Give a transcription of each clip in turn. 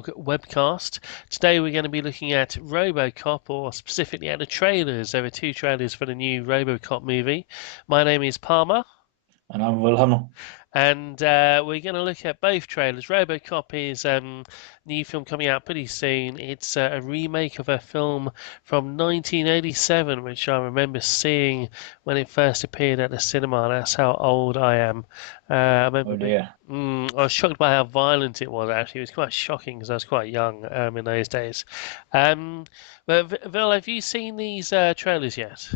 Dog webcast. Today we're going to be looking at Robocop, or specifically at the trailers. There are two trailers for the new Robocop movie. My name is Palmer. And I'm Wilhelm. And we're going to look at both trailers. Robocop is a new film coming out pretty soon. It's a remake of a film from 1987, which I remember seeing when it first appeared at the cinema. That's how old I am. I remember I was shocked by how violent it was, actually. It was quite shocking because I was quite young in those days. But Vil, have you seen these trailers yet?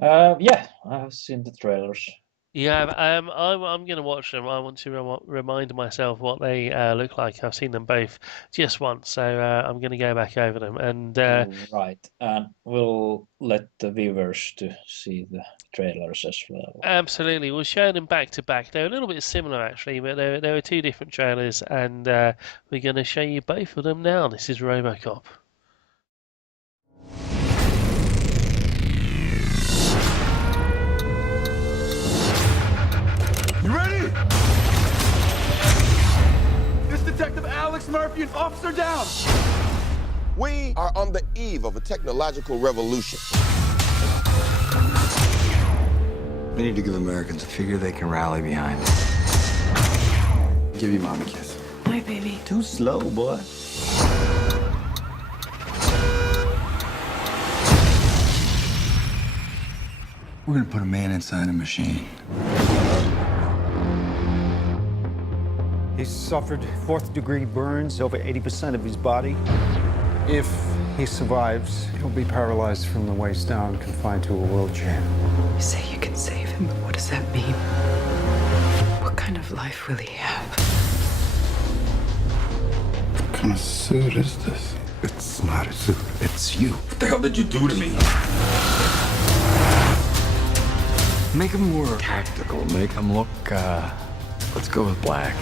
Yeah, I have seen the trailers. Yeah, I'm going to watch them. I want to remind myself what they look like. I've seen them both just once, so I'm going to go back over them. And Right, and we'll let the viewers to see the trailers as well. Absolutely, we'll show them back to back. They're a little bit similar, actually, but there are two different trailers, and we're going to show you both of them now. This is Robocop. You ready? This Detective Alex Murphy and Officer down. We are on the eve of a technological revolution. We need to give Americans a figure they can rally behind. Give your mom a kiss. Hi, baby. Too slow, boy. We're gonna put a man inside a machine. He suffered fourth-degree burns over 80% of his body. If he survives, he'll be paralyzed from the waist down, confined to a wheelchair. You say you can save him, but what does that mean? What kind of life will he have? What kind of suit is this? It's not a suit, it's you. What the hell did you do to me? Make him more tactical, make him look, let's go with black.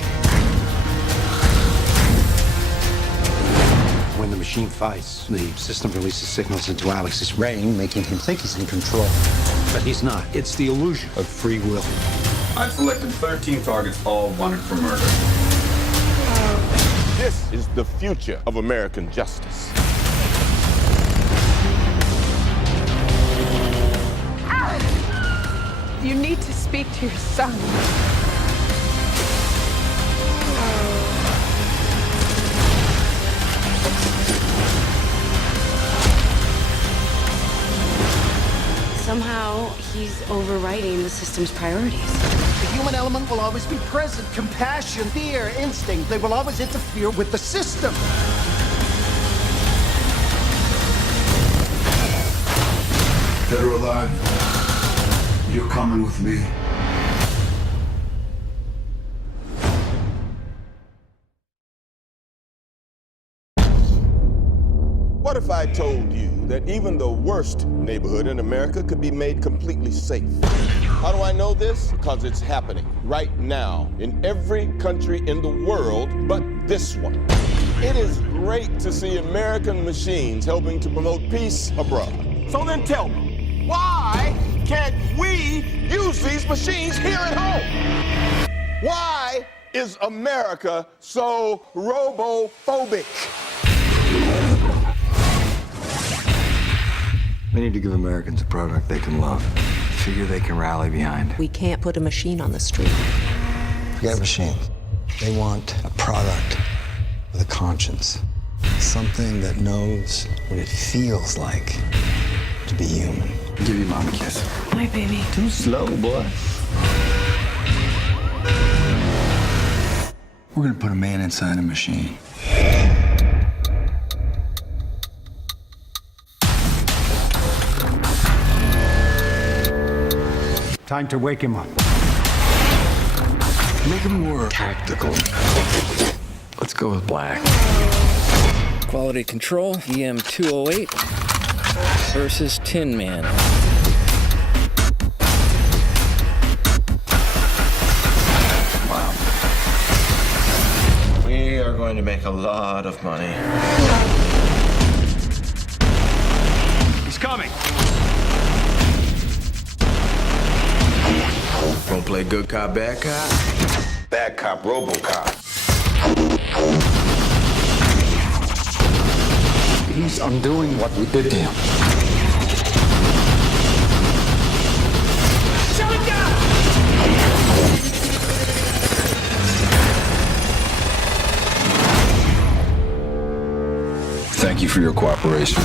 When the machine fights, the system releases signals into Alex's brain, making him think he's in control. But he's not. It's the illusion of free will. I've selected 13 targets, all wanted for murder. This is the future of American justice. You need to speak to your son. Somehow, he's overriding the system's priorities. The human element will always be present. Compassion, fear, instinct, they will always interfere with the system. Dead or alive, you're coming with me. What if I told you that even the worst neighborhood in America could be made completely safe? How do I know this? Because it's happening right now in every country in the world but this one. It is great to see American machines helping to promote peace abroad. So then tell me, why can't we use these machines here at home? Why is America so robophobic? We need to give Americans a product they can love, a figure they can rally behind. We can't put a machine on the street. Forget machines. They want a product with a conscience. Something that knows what it feels like to be human. Give your mom a kiss. Hi, baby. Too slow, boy. We're gonna put a man inside a machine. Time to wake him up. Make him more tactical. Let's go with black. Quality Control, EM 208 versus Tin Man. Wow. We are going to make a lot of money. He's coming. Gonna play good cop, bad cop? Bad cop, Robocop. He's undoing what we did to him. Shut him down! Thank you for your cooperation.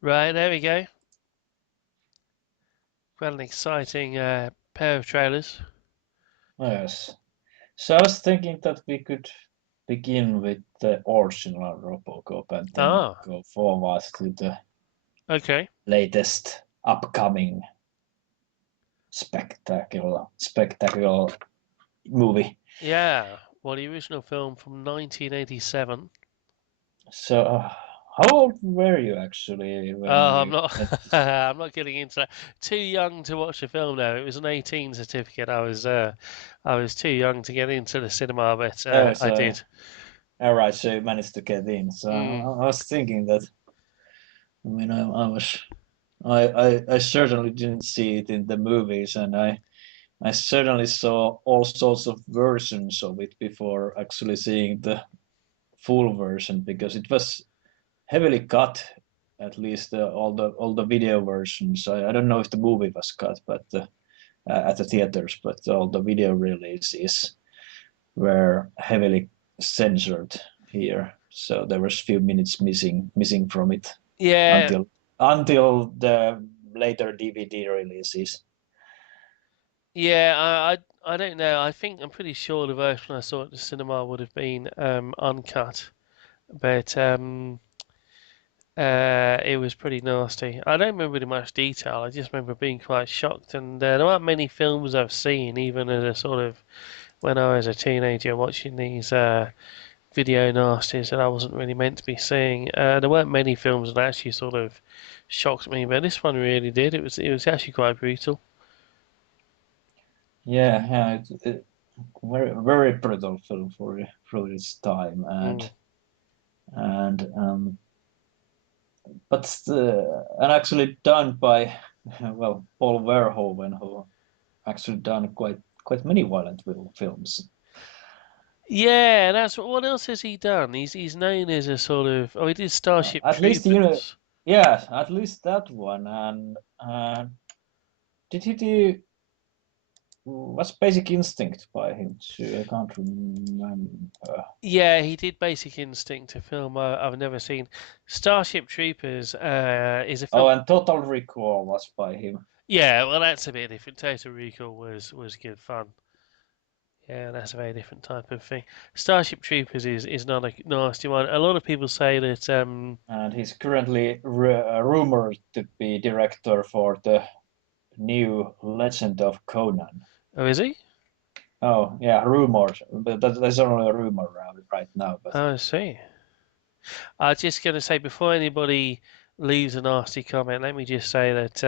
Right, there we go. Quite an exciting pair of trailers. Yes. So I was thinking that we could begin with the original Robocop and then go forward to the latest upcoming spectacular movie. Yeah, well, the original film from 1987. So, how old were you actually when I'm you not. went to I'm not getting into that. Too young to watch the film though. It was an 18 certificate. I was too young to get into the cinema, but I did. All right, so you managed to get in. So Mm. I was thinking that. I mean, I certainly didn't see it in the movies, and I certainly saw all sorts of versions of it before actually seeing the full version because it was heavily cut. At least all the video versions. I don't know if the movie was cut, but at the theaters, but all the video releases were heavily censored here. So there was few minutes missing from it Yeah, until the later DVD releases. yeah. I don't know. I'm pretty sure the version I saw at the cinema would have been uncut, but it was pretty nasty. I don't remember in much detail. I just remember being quite shocked, and there aren't many films I've seen, even as a sort of when I was a teenager, watching these video nasties that I wasn't really meant to be seeing. There weren't many films that actually sort of shocked me, but this one really did. It was actually quite brutal. Yeah, it very brutal film for its time, Mm. and but and actually done by well Paul Verhoeven, who actually done quite many violent films. Yeah, that's what else has he done? He's known as a sort of he did Starship At least Troopers. yeah, at least that one. And did he do? Was Basic Instinct by him too? I can't remember. Yeah, he did Basic Instinct, a film I've never seen. Starship Troopers is a Oh, film. and Total Recall was by him. Yeah, well, that's a bit different. Total Recall was good fun. Yeah, that's a very different type of thing. Starship Troopers is not a nasty one. A lot of people say that. And he's currently rumored to be director for the new Legend of Conan. Oh, is he? Oh, yeah, rumored. But there's only a rumor around it right now. But Oh, I see. I was just going to say before anybody leaves a nasty comment, let me just say that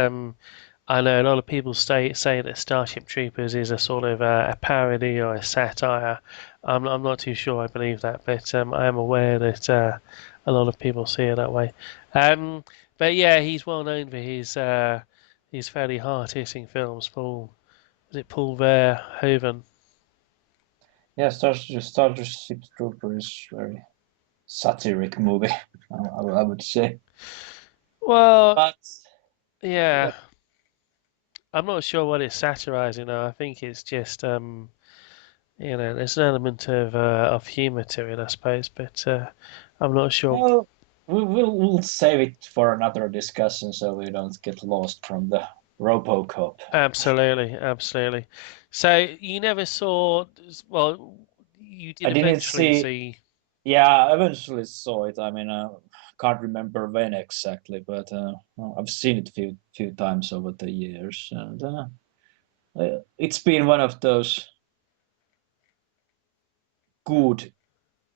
I know a lot of people say that Starship Troopers is a sort of a parody or a satire. I'm not too sure I believe that, but I am aware that a lot of people see it that way. But yeah, he's well known for his fairly hard-hitting films. Was it Paul Verhoeven? yeah, Starship Trooper is very satiric movie, I would say. Well, But yeah, I'm not sure what it's satirizing though. I think it's just there's an element of humor to it, I suppose, but I'm not sure. well, we'll save it for another discussion so we don't get lost from the Robocop. Absolutely, absolutely. So you never saw, well, you I did didn't eventually see. see. Yeah, I eventually saw it. I mean, I can't remember when exactly, but I've seen it few times over the years, and it's been one of those good,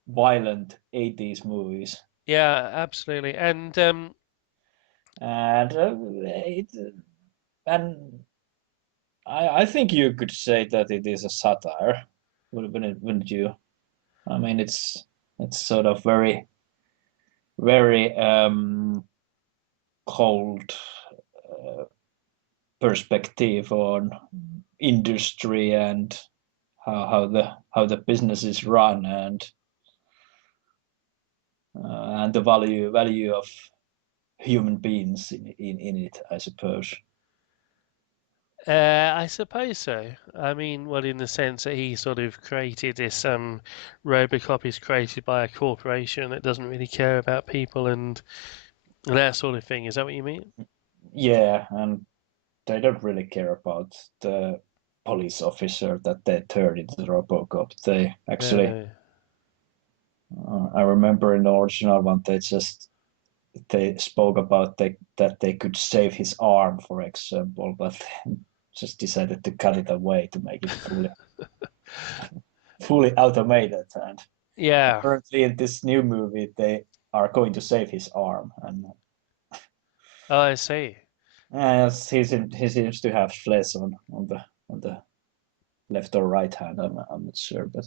violent '80s movies, Yeah, absolutely. And and and I think you could say that it is a satire, wouldn't you? I mean, it's sort of very very cold perspective on industry and how the business is run and the value of human beings in it, I suppose. I suppose so. I mean, well, in the sense that he sort of created this Robocop is created by a corporation that doesn't really care about people and that sort of thing. Is that what you mean? Yeah, and they don't really care about the police officer that they turned into the Robocop. They actually, No. I remember in the original one, they spoke about that they could save his arm, for example, but just decided to cut it away to make it fully automated. And Yeah. apparently, in this new movie, they are going to save his arm, and Oh, I see. he seems to have flesh on the left or right hand. I'm not sure, but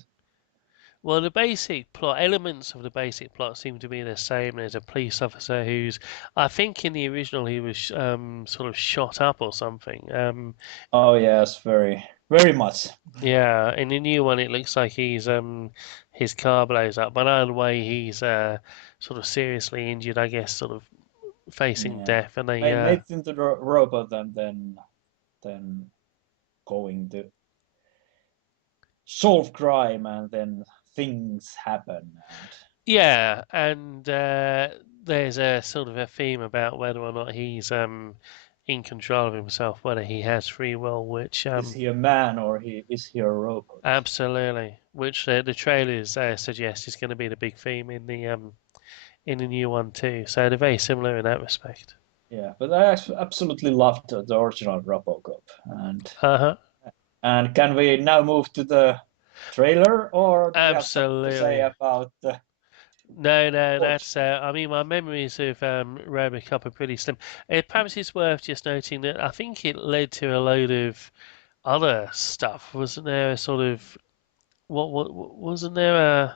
Well, the basic plot, elements of the basic plot seem to be the same. There's a police officer who's, I think in the original he was sort of shot up or something. oh yes, very much. Yeah, in the new one it looks like his car blows up, but either way he's sort of seriously injured, I guess, sort of facing Yeah, death, and they made it into the robot and then going to solve crime and then things happen and yeah, and there's a sort of a theme about whether or not he's in control of himself, whether he has free will, which is he a man or is he a robot? absolutely, which the trailers suggest is going to be the big theme in the new one too. So they're very similar in that respect. Yeah, but I absolutely loved the original Robocop. Uh-huh. And can we now move to the trailer, or do you have something to say Absolutely. about the No, no, watch? that's. I mean, my memories of Robocop are pretty slim. Perhaps it's worth just noting that I think it led to a load of other stuff. Wasn't there a sort of what wasn't there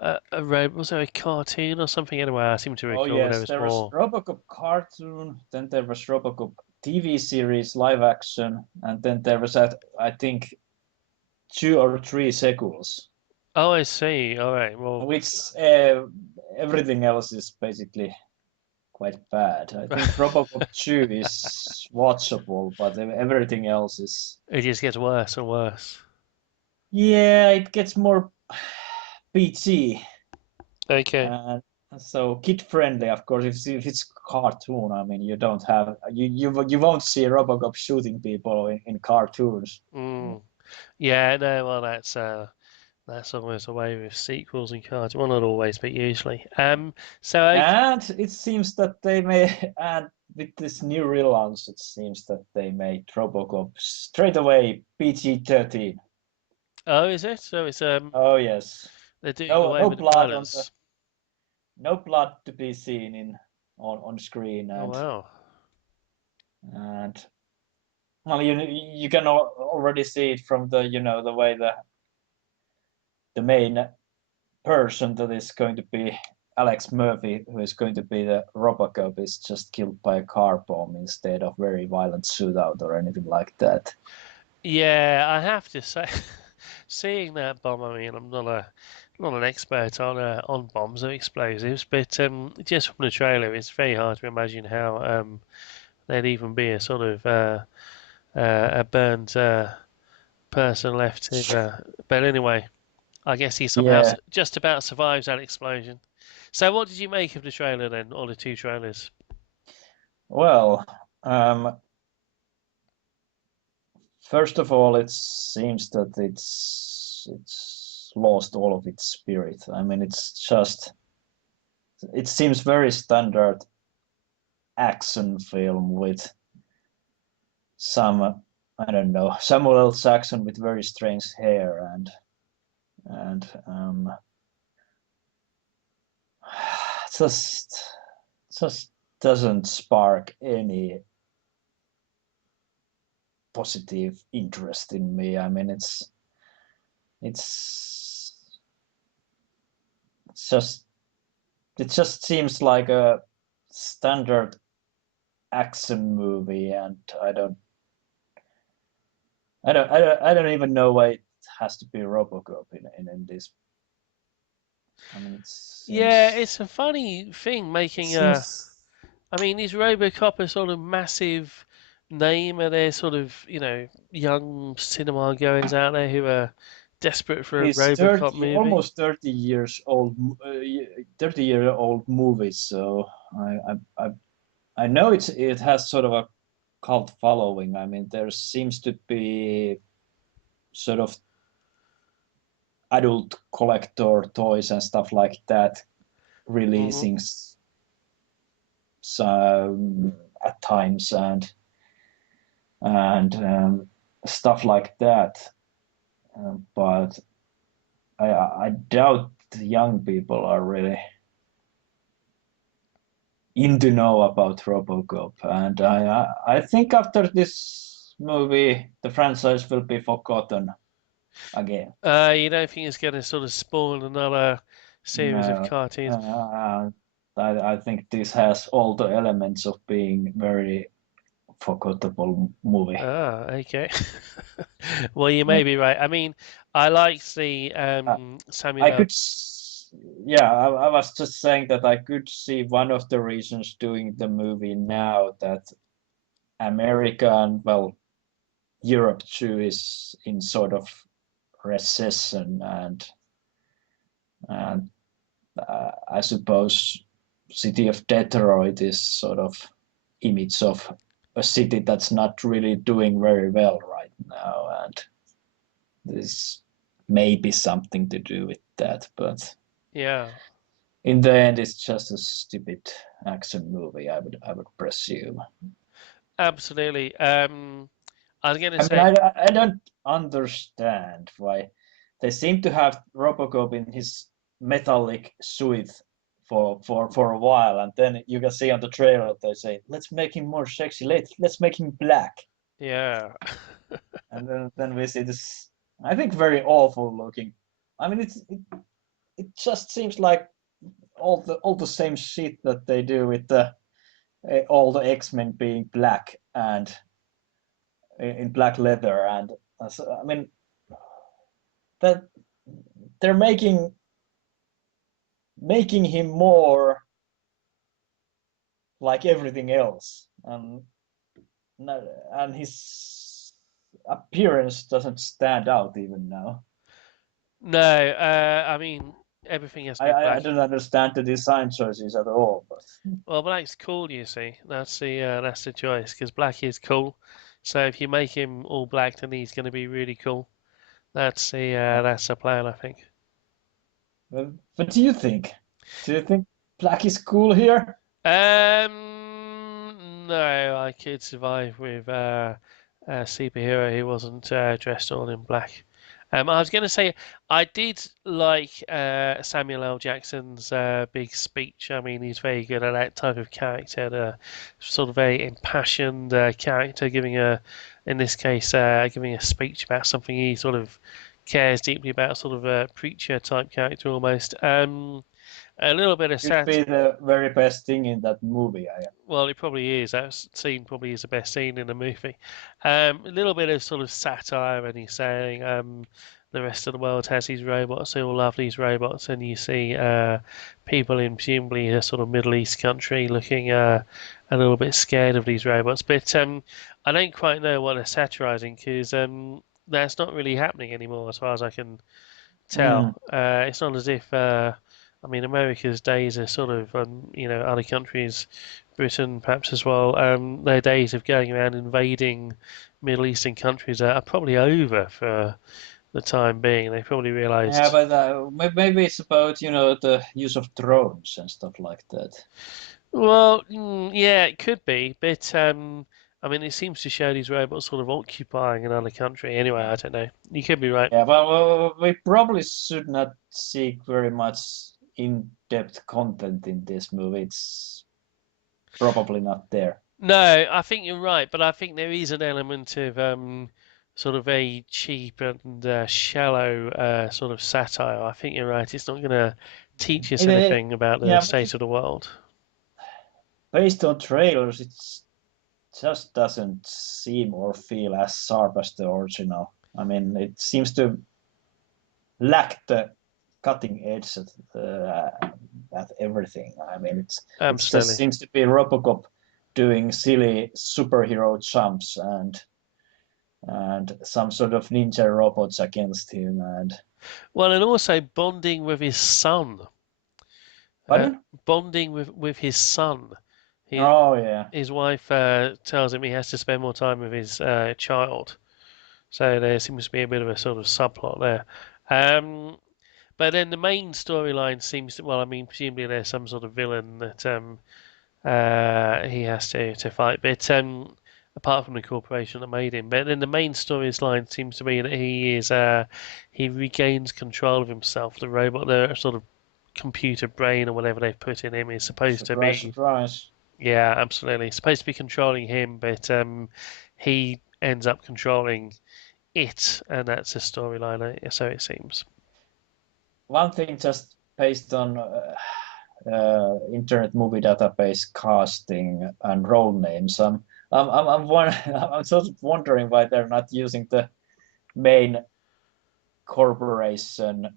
was there a cartoon or something? Anyway, I seem to Oh recall there yes, was there was more. Robocop cartoon, then there was Robocop TV series live action, and then there was I think 2 or 3 sequels, Oh, I see. All right. Well, which everything else is basically quite bad. I think Robocop 2 is watchable, but everything else is, it just gets worse and worse. yeah, it gets more PG Okay. and so kid friendly. Of course, if it's cartoon, I mean, you don't have you won't see Robocop shooting people in cartoons. Mm. Yeah. No. Well, that's always the way with sequels and cards. Well, not always, but usually. So And it seems that they may, and with this new relaunch, it seems that they made Robocop straight away PG-13. oh, is it? So it's Oh yes, they're doing no away no with the blood on the violence. no blood to be seen in on screen, Oh wow. and well, you can already see it from the the way the main person that is going to be Alex Murphy, who is going to be the Robocop, is just killed by a car bomb instead of very violent shootout or anything like that. Yeah, I have to say, seeing that bomb. I mean, I'm not an expert on bombs or explosives, but just from the trailer, it's very hard to imagine how there'd even be a sort of a burned person left to. But anyway, I guess he somehow Yeah, just about survives that explosion. So, what did you make of the trailer then, or the two trailers? well, first of all, it seems that it's lost all of its spirit. I mean, it seems very standard action film with some, I don't know, Samuel L. Jackson with very strange hair and just just doesn't spark any positive interest in me. I mean, it's just it just seems like a standard action movie, and I don't even know why it has to be Robocop in this. I mean, Yeah, it's a funny thing it making a. seems I mean, is Robocop a sort of massive name? Are there sort of, young cinema goers out there who are desperate for a it's Robocop movie? almost 30 years old, 30-year-old movie. So I know it has sort of a cult following. I mean, there seems to be sort of adult collector toys and stuff like that Hmm. releasing some at times, and stuff like that. But I doubt young people are really into know about Robocop, and I think after this movie, the franchise will be forgotten again. You don't think it's going to sort of spawn another series of No, cartoons? I think this has all the elements of being very forgettable movie. Ah, okay. Well, you may But be right. I mean, I liked the I, Samuel I L. could, yeah, I was just saying that I could see one of the reasons doing the movie now that America and well, Europe too is in sort of recession, and I suppose city of Detroit is sort of image of a city that's not really doing very well right now, and this may be something to do with that, but Yeah, in the end, it's just a stupid action movie. I would presume. absolutely. I was going to I mean, say, I don't understand why they seem to have Robocop in his metallic suit for a while, and then you can see on the trailer they say, "Let's make him more sexy. Let's make him black." yeah. And then we see this, I think, very awful looking. I mean, it just seems like all the same shit that they do with the all the X-Men being black and in black leather, and so, I mean that they're making him more like everything else, and his appearance doesn't stand out even now. No, I mean, everything has to I, be I black. don't understand the design choices at all, but Well, black's cool, you see. That's the choice because black is cool. So if you make him all black, then he's going to be really cool. That's the plan, I think. what do you think? Do you think black is cool here? No, I could survive with a superhero who wasn't dressed all in black. I was going to say I did like Samuel L. Jackson's big speech. I mean, he's very good at that type of character, the sort of very impassioned character, in this case, giving a speech about something he sort of cares deeply about, sort of a preacher type character almost. A little bit of Could sat. be the very best thing in that movie. Well, it probably is. That scene probably is the best scene in the movie. A little bit of sort of satire, and he's saying the rest of the world has these robots. They all love these robots, and you see people in presumably a sort of Middle East country looking a little bit scared of these robots. But I don't quite know what they're satirizing because that's not really happening anymore, as far as I can tell. Mm. It's not as if I mean, America's days are sort of, other countries, Britain perhaps as well, their days of going around invading Middle Eastern countries are probably over for the time being. They probably Yeah, realised. but maybe it's about the use of drones and stuff like that. Well, yeah, it could be, but I mean, it seems to show these robots sort of occupying another country. Anyway, I don't know. You could be right. Yeah, but we probably should not seek very much in-depth content in this movie. It's probably not there. No, I think you're right, but I think there is an element of sort of a cheap and shallow sort of satire. I think you're right. It's not going to teach us It- anything about the yeah, but state of the world. based on trailers, it just doesn't seem or feel as sharp as the original. I mean, it seems to lack the cutting edge at everything. I mean, it just Absolutely. seems to be Robocop doing silly superhero jumps and some sort of ninja robots against him and Well, and also bonding with his son. Uh, pardon? bonding with his son. Oh yeah. His wife tells him he has to spend more time with his child. So there seems to be a bit of a sort of subplot there. But then the main storyline seems to, well, I mean, presumably there's some sort of villain that he has to fight. But apart from the corporation that made him, but then the main storyline seems to be that he regains control of himself. The robot, the sort of computer brain or whatever they've put in him is supposed to Surprise, be, surprise. yeah, absolutely, supposed to be controlling him, but he ends up controlling it, and that's the storyline, so it seems. One thing just based on Internet Movie Database casting and role names. I'm sort of wondering why they're not using the main corporation.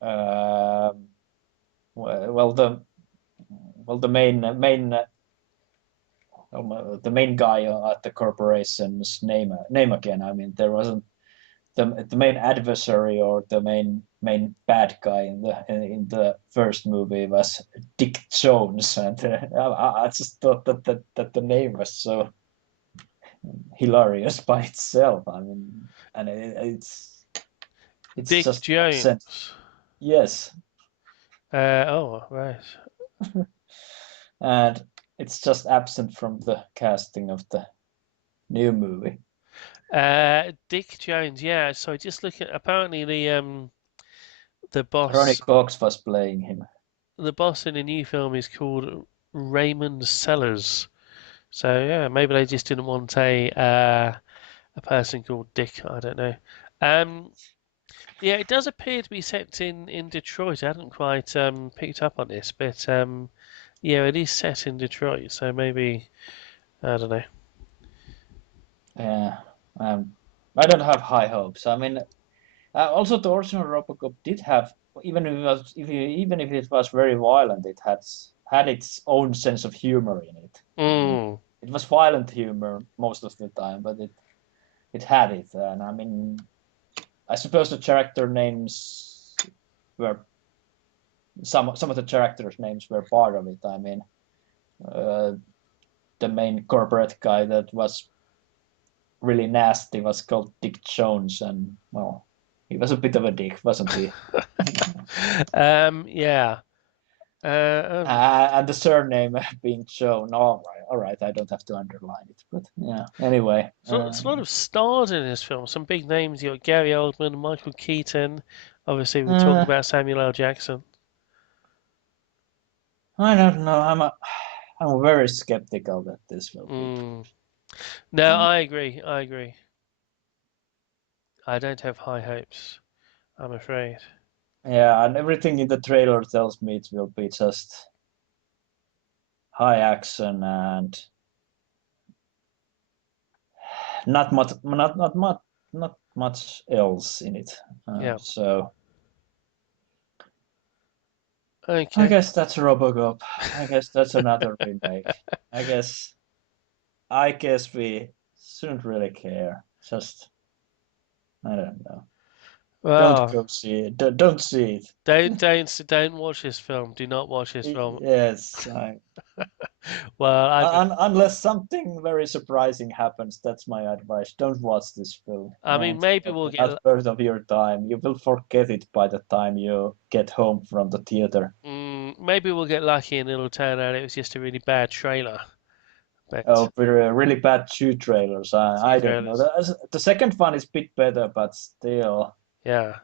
Uh, well, the main guy at the corporation's name again. I mean, there wasn't the main adversary or the main bad guy in the first movie was Dick Jones, and I just thought that the name was so hilarious by itself. I mean, and it's Dick just absent. Jones. Yes, Oh, right. and it's just absent from the casting of the new movie. Dick Jones, yeah. So just look at apparently the Ronnie boss Cox was playing him. the boss in the new film is called Raymond Sellers. So yeah, maybe they just didn't want a person called Dick. I don't know. Um, yeah, it does appear to be set in Detroit. I hadn't quite picked up on this, but yeah, it is set in Detroit. So maybe I don't know. Yeah, I don't have high hopes. I mean, also the original Robocop did have, even if it was, even if it was very violent, it had its own sense of humor in it. Mm. It was violent humor most of the time, but it had it, and I mean, I suppose the character names were some of the characters' names were part of it. I mean, the main corporate guy that was really nasty was called Dick Jones, and well, he was a bit of a dick, wasn't he? Yeah. And the surname being shown. All right. I don't have to underline it, but yeah. Anyway, So it's a lot of stars in this film. Some big names. You got Gary Oldman, Michael Keaton. Obviously, we talked about Samuel L. Jackson. I don't know. I'm very skeptical that this will be. No, I agree. I agree. I don't have high hopes, I'm afraid. Yeah, and everything in the trailer tells me it will be just high action and not much else in it. Yeah. So Okay. I guess that's Robocop. I guess that's another remake. I guess we shouldn't really care. Just I don't know. Don't Well, go see it. Don't see it. don't watch this film. Do not watch this film. Yes. Well, Unless something very surprising happens, that's my advice. Don't watch this film. I mean, maybe we'll get. Not worth of your time. You will forget it by the time you get home from the theater. Maybe we'll get lucky and it'll turn out it was just a really bad trailer. But Oh, really bad two trailers. I don't know. The second one is a bit better, but still. yeah.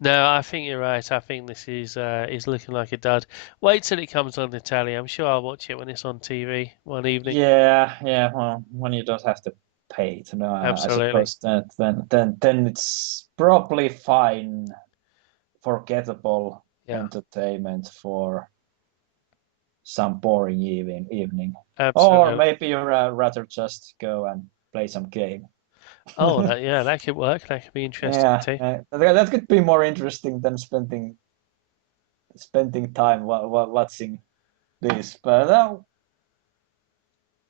No, I think you're right. I think this is looking like a dud. Wait till it comes on the telly. I'm sure I'll watch it when it's on TV one evening. Yeah. Well, when you don't have to pay it, no, Absolutely. I suppose that then it's probably fine, forgettable entertainment for some boring evening. Or Absolutely. maybe you'd rather just go and play some game. Oh, that could work. That could be interesting Yeah, too. that could be more interesting than spending time watching this. But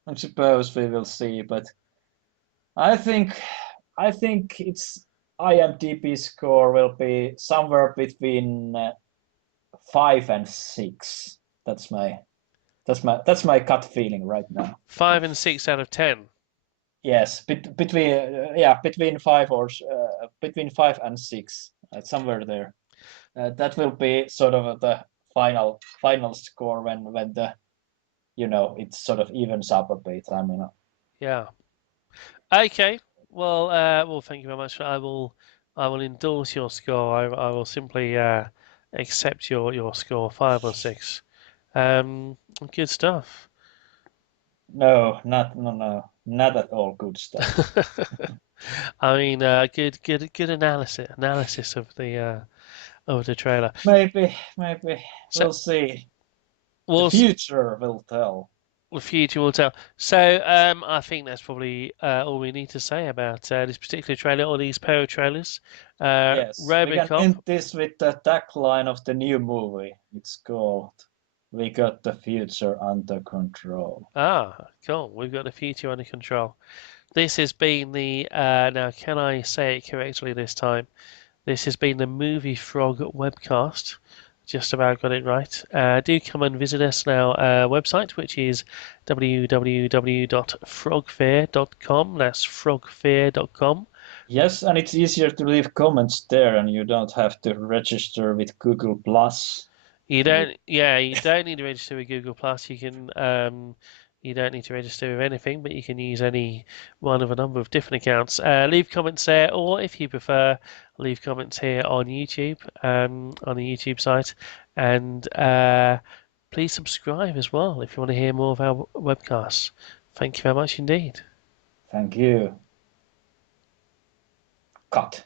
I suppose we will see. But I think its IMDb score will be somewhere between 5 and 6. That's my gut feeling right now. 5 and 6 out of 10. Yes, between 5 and 6, somewhere there. That will be sort of the final score when the it sort of evens up a bit. I mean, Yeah. Okay. Well, thank you very much. I will endorse your score. I will simply accept your score, 5 or 6. Um, Good stuff. no, not at all good stuff. I mean, good analysis of the trailer. Maybe So, we'll see. The we'll future will tell. the future will tell. So, I think that's probably all we need to say about this particular trailer or these pair of trailers. Yes, we can Robocop. end this with the tagline of the new movie. It's called "We Got the Future Under Control." Ah, cool. We've got the future under control. This has been the now. Can I say it correctly this time? This has been the Movie Frog webcast. Just about got it right. Do come and visit us on our website, which is www.frogfair.com. That's frogfair.com. Yes, and it's easier to leave comments there, and you don't have to register with Google Plus. You don't need to register with Google Plus. You don't need to register with anything, but you can use any one of a number of different accounts. Leave comments there, or if you prefer, leave comments here on YouTube, on the YouTube site, and please subscribe as well if you want to hear more of our webcasts. Thank you very much indeed. Thank you. Cut.